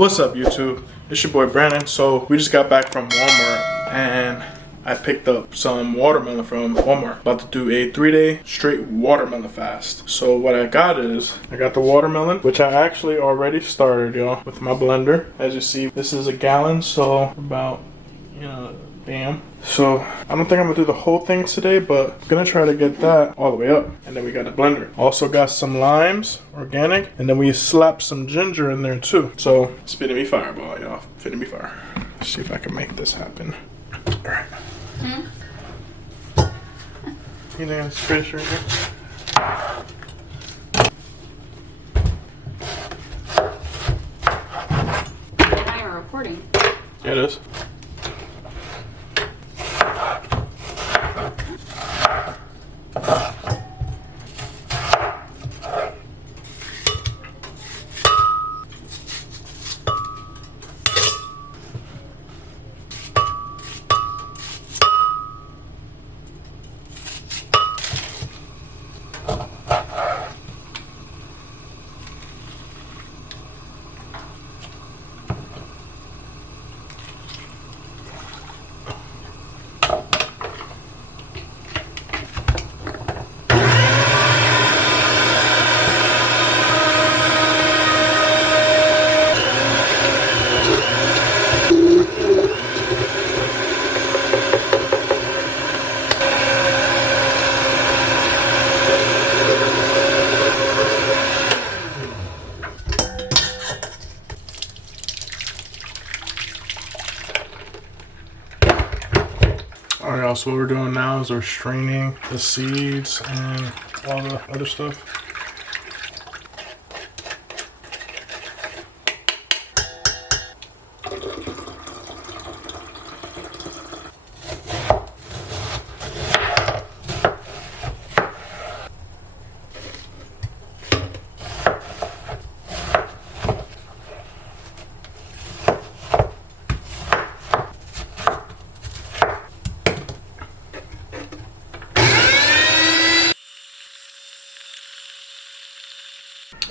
What's up, YouTube? It's your boy Brandon. So we just got back from Walmart and I picked up some watermelon from Walmart. About to do a 3-day straight watermelon fast. So what I got is, I got the watermelon, which I actually already started, y'all, with my blender. As you see, this is a gallon, so about, bam. So I don't think I'm gonna do the whole thing today, but I'm gonna try to get that all the way up. And then we got a blender. Also got some limes, organic, and then we slapped some ginger in there too. So it's finna be fireball, y'all. Finna be fire. Let's see if I can make this happen. All right. You think that's fish right here? You're not even recording. Yeah, it is. Alright, y'all, so what we're doing now is we're straining the seeds and all the other stuff.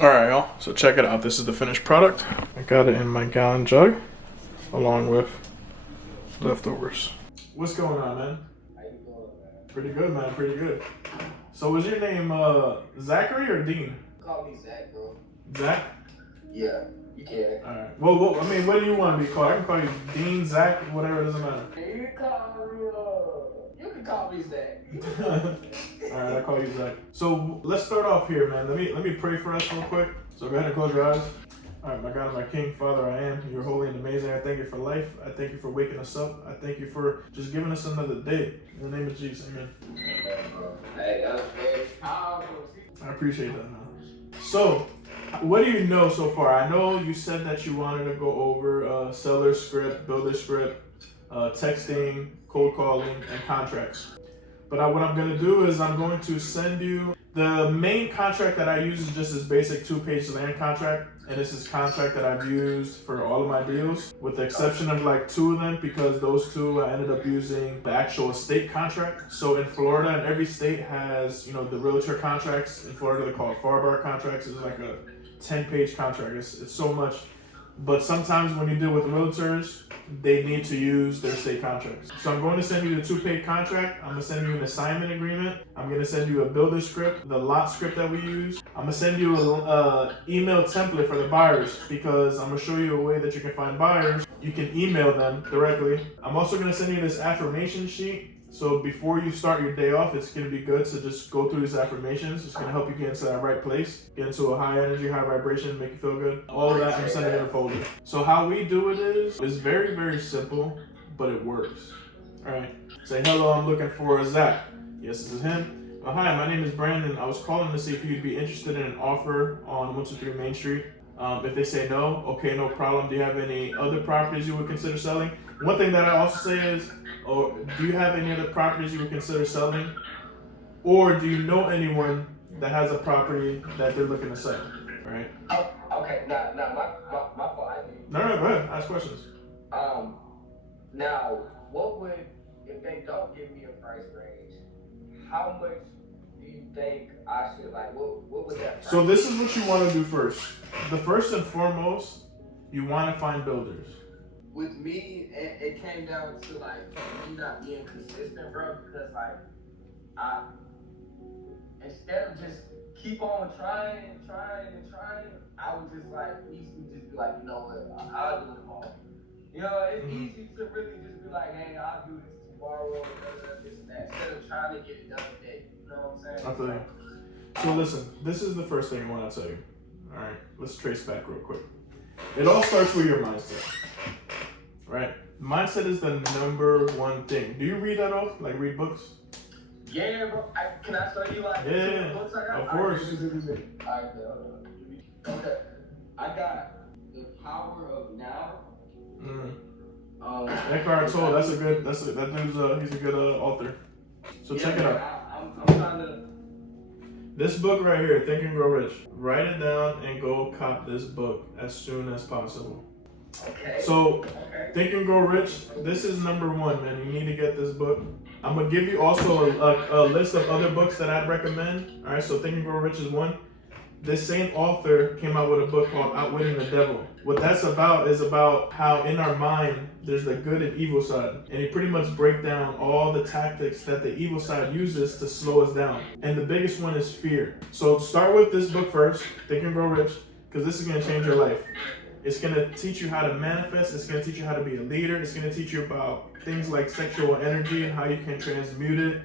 Alright, y'all, so check it out. This is the finished product. I got it in my gallon jug along with leftovers. What's going on, man? How you doing, man? Pretty good, man, pretty good. So was your name Zachary or Dean? Call me Zach, bro. Zach? Yeah, you can. Alright. Well, I mean, what do you want to be called? I can call you Dean, Zach, whatever, it doesn't matter. You can call me Zach. Alright, I'll call you Zach. So let's start off here, man. Let me pray for us real quick. So go ahead and close your eyes. Alright, my God and my King, Father, I am. You're holy and amazing. I thank you for life. I thank you for waking us up. I thank you for just giving us another day. In the name of Jesus, amen. Hey, that was very powerful. I appreciate that, man. So, what do you know so far? I know you said that you wanted to go over seller script, builder script, texting, cold calling, and contracts. But what I'm going to do is I'm going to send you the main contract that I use is just this basic 2-page land contract. And this is contract that I've used for all of my deals, with the exception of like 2 of them, because those 2 I ended up using the actual estate contract. So in Florida, and every state has, the realtor contracts. In Florida, they call it FAR contracts. It's like a 10-page contract. It's so much. But sometimes when you deal with realtors, they need to use their state contracts. So I'm going to send you the 2-page contract. I'm going to send you an assignment agreement. I'm going to send you a builder script, the lot script that we use. I'm going to send you an email template for the buyers, because I'm going to show you a way that you can find buyers. You can email them directly. I'm also going to send you this affirmation sheet. So before you start your day off, it's going to be good to just go through these affirmations. It's going to help you get into that right place, get into a high energy, high vibration, make you feel good. All of that I'm sending in a folder. So how we do it is very, very simple, but it works. All right. Say, hello, I'm looking for Zach. Yes, this is him. Hi, my name is Brandon. I was calling to see if you'd be interested in an offer on 123 Main Street. If they say no, okay, no problem. Do you have any other properties you would consider selling? One thing that I also say is, do you have any other properties you would consider selling? Or do you know anyone that has a property that they're looking to sell? All right? Oh, okay, now my fault. No, go ahead. Ask questions. Now, what would, if they don't give me a price range, how much do you think I should, like, what would that price So this is what you want to do first. The first and foremost You want to find builders. With me, it came down to like me not being consistent, bro. Because like I, instead of just keep on trying and trying and trying, I would just like easily just be like, you know what, I'll do it tomorrow. You know, it's easy to really just be like, hey, I'll do this tomorrow, this and that, instead of trying to get it done today. You know what I'm saying? I feel you. So listen, this is the first thing I want to tell you. All right, let's trace back real quick. It all starts with your mindset, right? Mindset is the number one thing. Do you read that off? Like read books? Yeah, bro. Can I show you like Yeah, books I got? of course. Alright, hold on. Okay. I got The Power of Now. Eckhart Tolle, that dude's he's a good author. So check it out. I'm trying to. This book right here, Think and Grow Rich. Write it down and go cop this book as soon as possible. Okay. So, Think and Grow Rich, this is number one, man. You need to get this book. I'm going to give you also a list of other books that I'd recommend. All right, so Think and Grow Rich is one. This same author came out with a book called Outwitting the Devil. What that's about is about how in our mind there's the good and evil side. And he pretty much breaks down all the tactics that the evil side uses to slow us down. And the biggest one is fear. So start with this book first, Think and Grow Rich, because this is going to change your life. It's going to teach you how to manifest. It's going to teach you how to be a leader. It's going to teach you about things like sexual energy and how you can transmute it.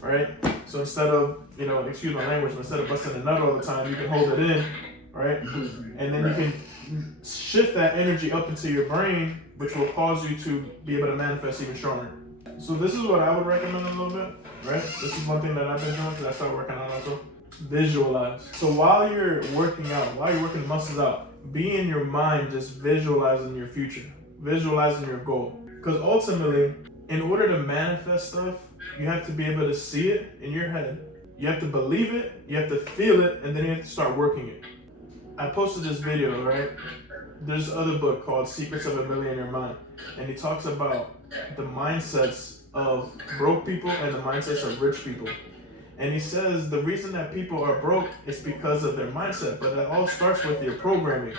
Right? So instead of, excuse my language, instead of busting a nut all the time, you can hold it in, right? And then you can shift that energy up into your brain, which will cause you to be able to manifest even stronger. So this is what I would recommend a little bit, right? This is one thing that I've been doing because I started working on also. Visualize. So while you're working out, while you're working muscles out, be in your mind just visualizing your future, visualizing your goal. Because ultimately, in order to manifest stuff, you have to be able to see it in your head. You have to believe it, you have to feel it, and then you have to start working it. I posted this video, right? There's another book called Secrets of a Millionaire Mind. And he talks about the mindsets of broke people and the mindsets of rich people. And he says the reason that people are broke is because of their mindset, but it all starts with your programming.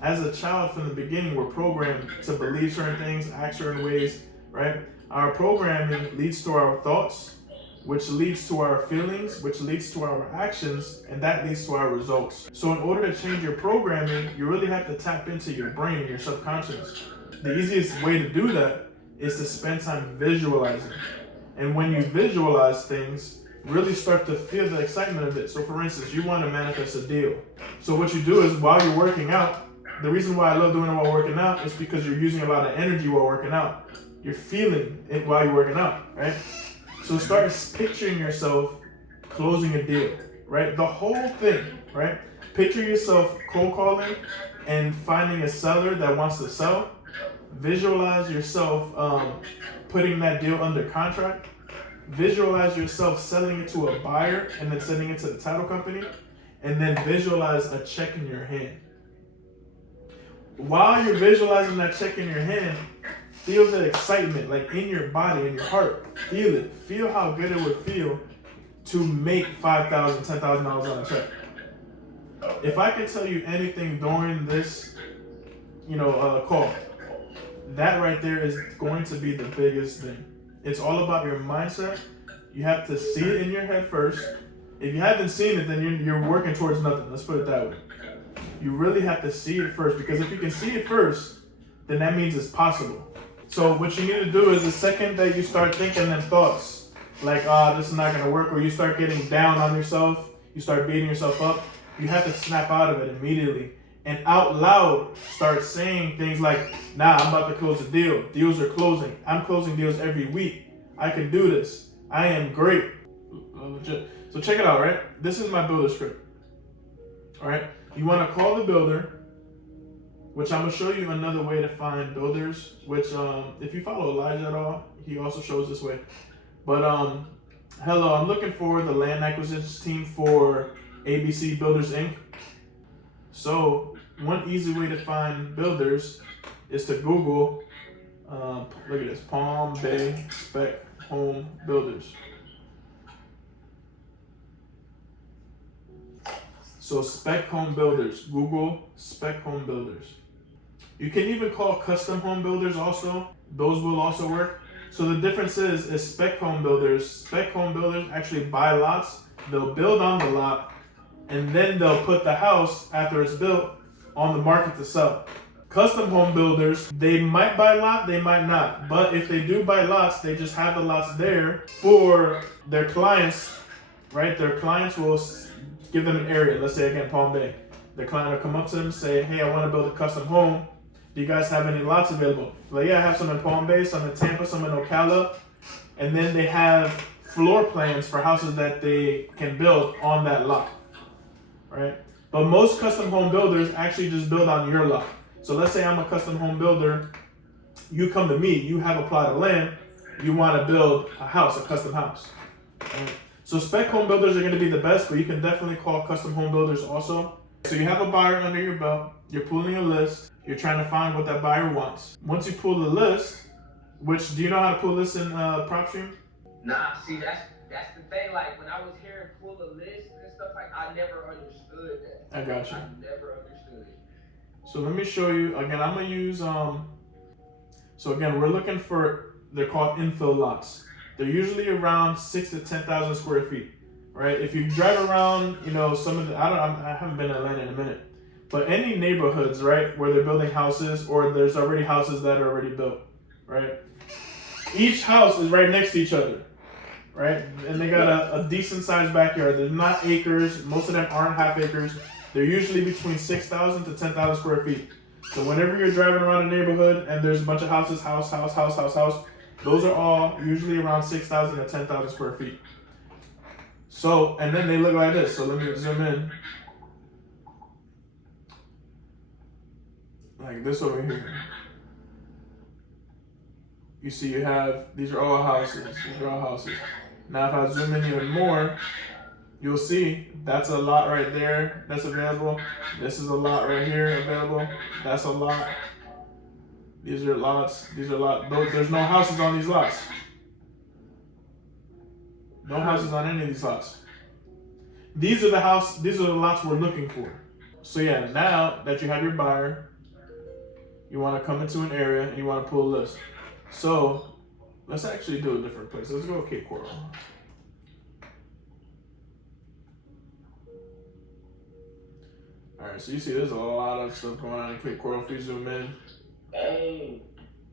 As a child from the beginning, we're programmed to believe certain things, act certain ways, right? Our programming leads to our thoughts, which leads to our feelings, which leads to our actions, and that leads to our results. So in order to change your programming, you really have to tap into your brain and your subconscious. The easiest way to do that is to spend time visualizing. And when you visualize things, really start to feel the excitement of it. So for instance, you want to manifest a deal. So what you do is while you're working out, the reason why I love doing it while working out is because you're using a lot of energy while working out. You're feeling it while you're working out, right? So start picturing yourself closing a deal, right? The whole thing, right? Picture yourself cold calling and finding a seller that wants to sell. Visualize yourself putting that deal under contract. Visualize yourself selling it to a buyer and then sending it to the title company. And then visualize a check in your hand. While you're visualizing that check in your hand, feel the excitement, like in your body, in your heart. Feel it. Feel how good it would feel to make $5,000, $10,000 on a check. If I can tell you anything during this, call, that right there is going to be the biggest thing. It's all about your mindset. You have to see it in your head first. If you haven't seen it, then you're working towards nothing. Let's put it that way. You really have to see it first, because if you can see it first, then that means it's possible. So what you need to do is the second that you start thinking them thoughts, like, this is not going to work, or you start getting down on yourself, you start beating yourself up, you have to snap out of it immediately. And out loud, start saying things like, nah, I'm about to close a deal. Deals are closing. I'm closing deals every week. I can do this. I am great. So check it out, right? This is my builder script. All right? You want to call the builder, which I'm going to show you another way to find builders, which if you follow Elijah at all, he also shows this way. But hello, I'm looking for the land acquisitions team for ABC Builders Inc. So one easy way to find builders is to Google, look at this, Palm Bay Spec Home Builders. So Spec Home Builders, Google Spec Home Builders. You can even call custom home builders also. Those will also work. So the difference is spec home builders. Spec home builders actually buy lots. They'll build on the lot, and then they'll put the house after it's built on the market to sell. Custom home builders, they might buy a lot, they might not. But if they do buy lots, they just have the lots there for their clients, right? Their clients will give them an area. Let's say again, Palm Bay. The client will come up to them and say, hey, I want to build a custom home. Do you guys have any lots available? Like, yeah, I have some in Palm Bay, some in Tampa, some in Ocala. And then they have floor plans for houses that they can build on that lot, right? But most custom home builders actually just build on your lot. So let's say I'm a custom home builder. You come to me, you have a plot of land, you want to build a house, a custom house. Right? So spec home builders are going to be the best, but you can definitely call custom home builders also. So you have a buyer under your belt, you're pulling a list, you're trying to find what that buyer wants. Once you pull the list, which, do you know how to pull lists in PropStream? Nah, see, that's the thing. Like, when I was hearing pull a list and stuff, like, I never understood that. I got you. I never understood it. So let me show you, again, I'm gonna use, so again, we're looking for, they're called infill lots. They're usually around 6,000 to 10,000 square feet, right? If you drive around, you know, some of the, I haven't been to Atlanta in a minute, but any neighborhoods, right, where they're building houses or there's already houses that are already built, right? Each house is right next to each other, right? And they got a decent sized backyard. They're not acres, most of them aren't half acres. They're usually between 6,000 to 10,000 square feet. So whenever you're driving around a neighborhood and there's a bunch of houses, house, those are all usually around 6,000 to 10,000 square feet. So, and then they look like this. So let me zoom in. Like this over here. You see you have, these are all houses. These are all houses. Now if I zoom in even more, you'll see that's a lot right there that's available. This is a lot right here available. That's a lot. These are lots. These are lots. There's no houses on these lots. No houses on any of these lots. These are the lots we're looking for. So yeah, now that you have your buyer, you want to come into an area and you want to pull a list. So let's actually do a different place. Let's go Cape Coral. Alright, so you see there's a lot of stuff going on in Cape Coral. If you zoom in, Hey.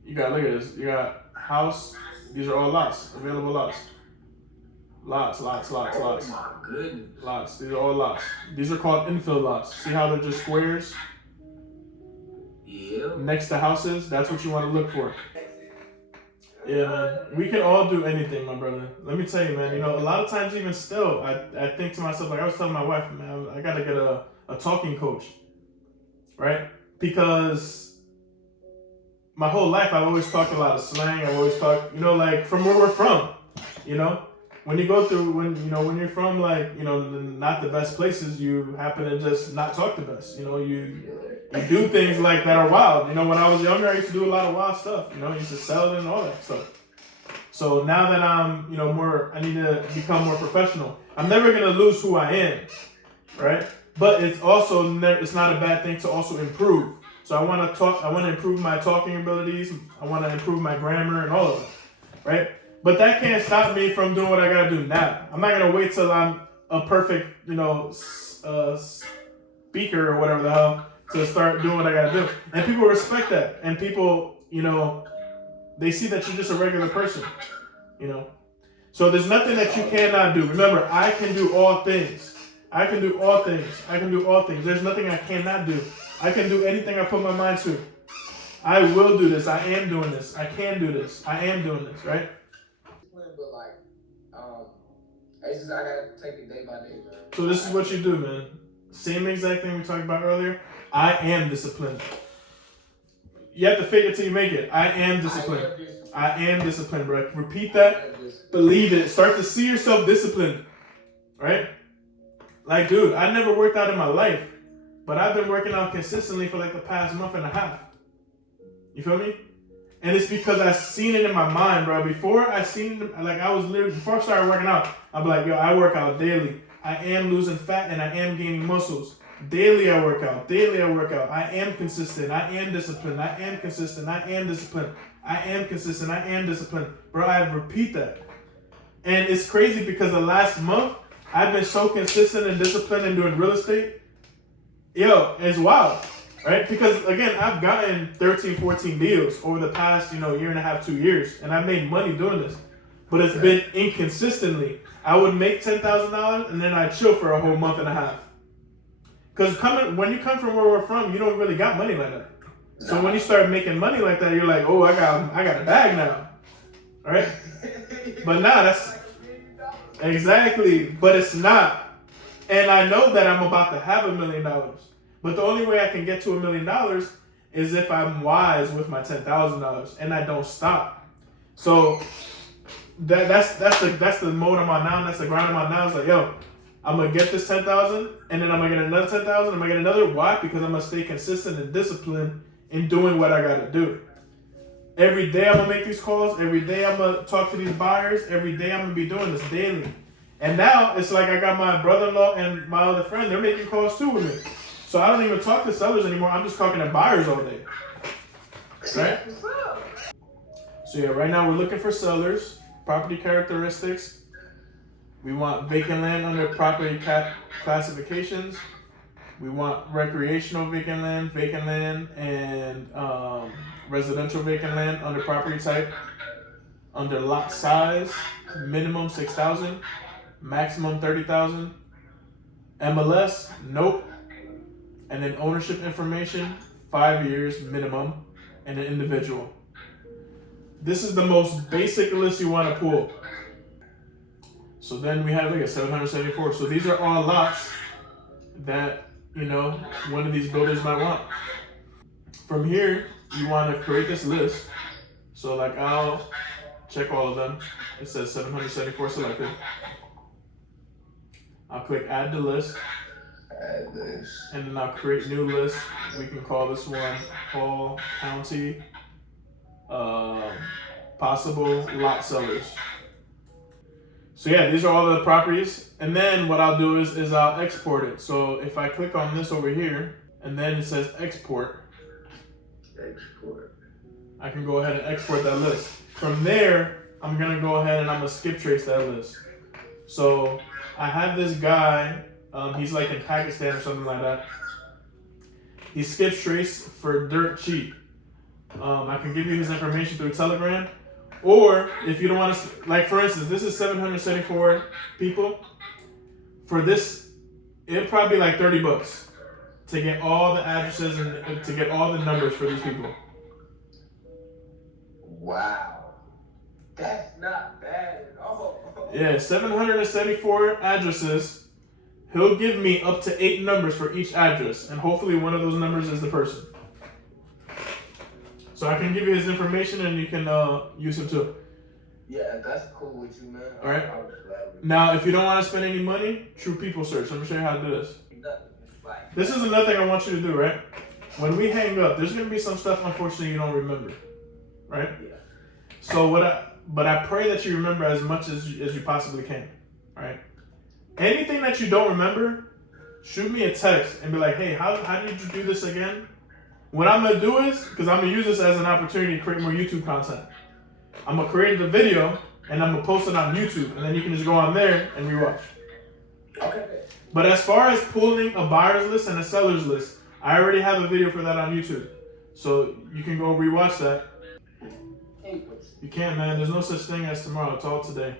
you got, look at this. You got house. These are all lots, available lots. Lots. Oh my goodness. Lots. These are all lots. These are called infill lots. See how they're just squares? Yeah. Next to houses. That's what you want to look for. Yeah, man. We can all do anything, my brother. Let me tell you, man. You know, a lot of times, even still, I think to myself, like I was telling my wife, man, I gotta get a talking coach, right? Because my whole life I've always talked a lot of slang. I've always talked, you know, like from where we're from, you know. When you go through, when you're from, like, you know, not the best places, you happen to just not talk the best. You know, you do things like that are wild. You know, when I was younger, I used to do a lot of wild stuff. You know, I used to sell and all that stuff. So now that I'm, you know, I need to become more professional. I'm never gonna lose who I am, right? But it's also, it's not a bad thing to also improve. So I want to improve my talking abilities. I want to improve my grammar and all of that, right? But that can't stop me from doing what I gotta do now. I'm not gonna wait till I'm a perfect, you know, speaker or whatever the hell to start doing what I gotta do. And people respect that. And people, you know, they see that you're just a regular person, you know. So there's nothing that you cannot do. Remember, I can do all things. I can do all things. I can do all things. There's nothing I cannot do. I can do anything I put my mind to. I will do this. I am doing this. I can do this. I am doing this, right? But like, it's just I gotta take it day by day, man. So this is what you do, man. Same exact thing we talked about earlier. I am disciplined. You have to fake it till you make it. I am disciplined. I am disciplined, bro. Repeat that. Believe it. Start to see yourself disciplined, right? Like, dude, I never worked out in my life, but I've been working out consistently for like the past month and a half. You feel me? And it's because I seen it in my mind, bro. Before I seen it, like before I started working out, I'm like, yo, I work out daily. I am losing fat and I am gaining muscles. Daily I work out. Daily I work out. I am consistent. I am disciplined. I am consistent. I am disciplined. I am consistent. I am disciplined. Bro, I repeat that. And it's crazy because the last month, I've been so consistent and disciplined in doing real estate. Yo, it's wild, right? Because again, I've gotten 13, 14 deals over the past, year and a half, 2 years. And I've made money doing this. But it's been inconsistently. I would make $10,000 and then I'd chill for a whole month and a half. Because when you come from where we're from, you don't really got money like that. So when you start making money like that, you're like, oh, I got a bag now, all right? But nah, that's exactly. But it's not. And I know that I'm about to have $1 million. But the only way I can get to $1 million is if I'm wise with my $10,000 and I don't stop. So that's the mode I'm on now. That's the grind I'm on now. It's like, yo, I'm gonna get this 10,000, and then I'm gonna get another 10,000. I'm gonna get another. Why? Because I'm gonna stay consistent and disciplined in doing what I gotta do. Every day I'm gonna make these calls. Every day I'm gonna talk to these buyers. Every day I'm gonna be doing this daily. And now it's like I got my brother-in-law and my other friend. They're making calls too with me. So I don't even talk to sellers anymore. I'm just talking to buyers all day. Right? So yeah, right now we're looking for sellers. Property characteristics. We want vacant land under property classifications. We want recreational vacant land, and residential vacant land under property type. Under lot size, minimum 6,000, maximum 30,000. MLS, nope. And then ownership information, 5 years minimum, and an individual. This is the most basic list you want to pull. So then we have 774. So these are all lots that, one of these builders might want. From here, you want to create this list. So I'll check all of them. It says 774 selected. I'll click add to list. Add this. And then I'll create new list. We can call this one Hall County possible lot sellers. So yeah, these are all the properties. And then what I'll do is I'll export it. So if I click on this over here, and then it says export. I can go ahead and export that list. From there, I'm gonna go ahead and I'm gonna skip trace that list. So I have this guy, he's like in Pakistan or something like that. He skips trace for dirt cheap. I can give you his information through Telegram. Or if you don't want to, for instance, this is 774 people. For this, it'll probably be like $30 to get all the addresses and to get all the numbers for these people. Wow. That's not bad at all. Yeah, 774 addresses. He'll give me up to 8 numbers for each address, and hopefully one of those numbers is the person. So I can give you his information, and you can use him too. Yeah, that's cool with you, man. All right. Now, if you don't want to spend any money, True People Search. Let me show you how to do this. This is another thing I want you to do, right? When we hang up, there's gonna be some stuff, unfortunately, you don't remember, right? Yeah. So but I pray that you remember as much as you possibly can, right? Anything that you don't remember, shoot me a text and be like, hey, how did you do this again? What I'm gonna do is, because I'm gonna use this as an opportunity to create more YouTube content. I'm gonna create the video and I'm gonna post it on YouTube, and then you can just go on there and rewatch. Okay. But as far as pulling a buyer's list and a seller's list, I already have a video for that on YouTube. So you can go rewatch that. You can't, man. There's no such thing as tomorrow. It's all today.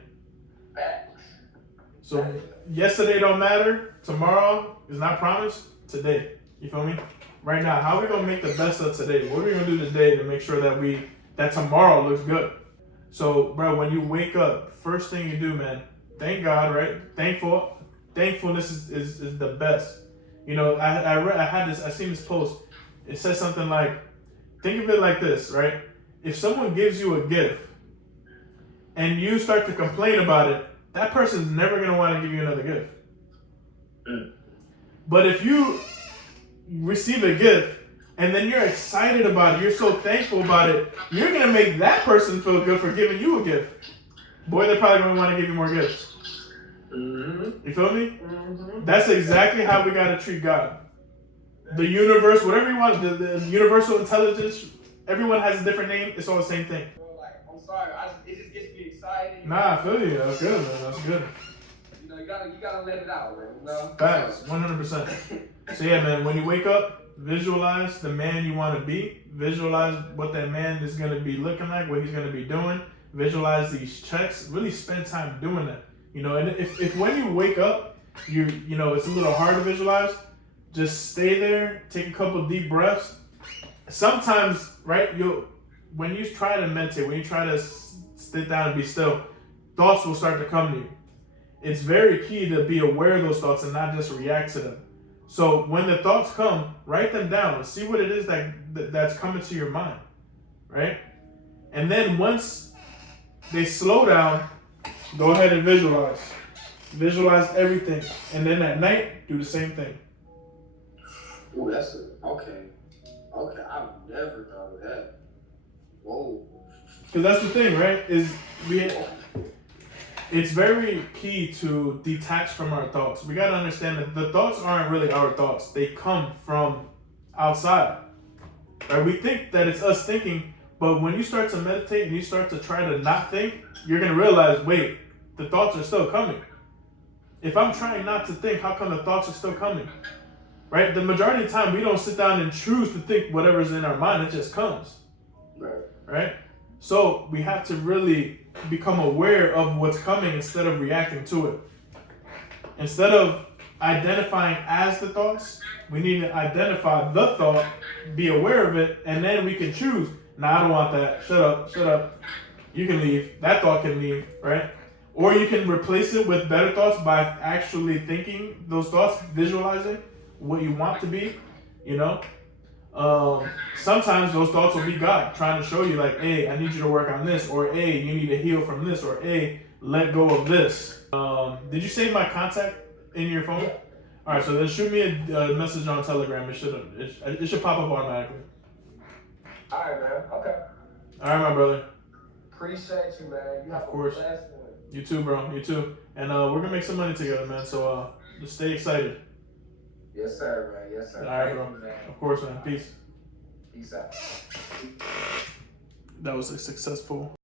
So yesterday don't matter. Tomorrow is not promised. Today. You feel me? Right now, how are we gonna make the best of today? What are we gonna do today to make sure that tomorrow looks good? So, bro, when you wake up, first thing you do, man, thank God, right? Thankfulness is the best. I seen this post. It says something like, think of it like this, right? If someone gives you a gift and you start to complain about it, that person's never gonna want to give you another gift. But if you receive a gift and then you're excited about it, you're so thankful about it, you're gonna make that person feel good for giving you a gift. Boy, they're probably gonna want to give you more gifts. You feel me? That's exactly how we gotta treat God. the universe, whatever you want, the universal intelligence. Everyone has a different name. It's all the same thing. Bro, like, I'm sorry. It just gets me excited. Nah, I feel you. That's good, man. That's good. You know, you gotta let it out, man. You know? Facts, 100%. So yeah, man, when you wake up, visualize the man you want to be. Visualize what that man is going to be looking like, what he's going to be doing. Visualize these checks. Really spend time doing that. You know, and if when you wake up, you know, it's a little hard to visualize, just stay there, take a couple deep breaths. Sometimes, right, when you try to meditate, when you try to sit down and be still, thoughts will start to come to you. It's very key to be aware of those thoughts and not just react to them. So when the thoughts come, write them down and see what it is that's coming to your mind, right? And then once they slow down, go ahead and visualize. Visualize everything. And then at night, do the same thing. Ooh, okay. Okay, I've never thought of that. Whoa. Because that's the thing, right? It's very key to detach from our thoughts. We got to understand that the thoughts aren't really our thoughts. They come from outside. Right? We think that it's us thinking, but when you start to meditate and you start to try to not think, you're going to realize, wait, the thoughts are still coming. If I'm trying not to think, how come the thoughts are still coming? Right? The majority of the time, we don't sit down and choose to think whatever's in our mind. It just comes. Right? So we have to really become aware of what's coming instead of reacting to it. Instead of identifying as the thoughts, we need to identify the thought, be aware of it, and then we can choose. Nah, I don't want that. Shut up. You can leave. That thought can leave, right? Or you can replace it with better thoughts by actually thinking those thoughts, visualizing what you want to be, you know? Sometimes those thoughts will be God trying to show you like, hey, I need you to work on this, or hey, you need to heal from this, or hey, let go of this. Did you save my contact in your phone? All right, so then shoot me a message on Telegram. It should pop up automatically. All right, man. Okay. All right, my brother. Appreciate you, man. You have Of course. a blessed one. You too, bro. You too. And we're gonna make some money together, man. So just stay excited. Yes, sir, man. Yes, sir. All right, Thank bro. you, man. Of course, man. Peace. Peace out. That was a successful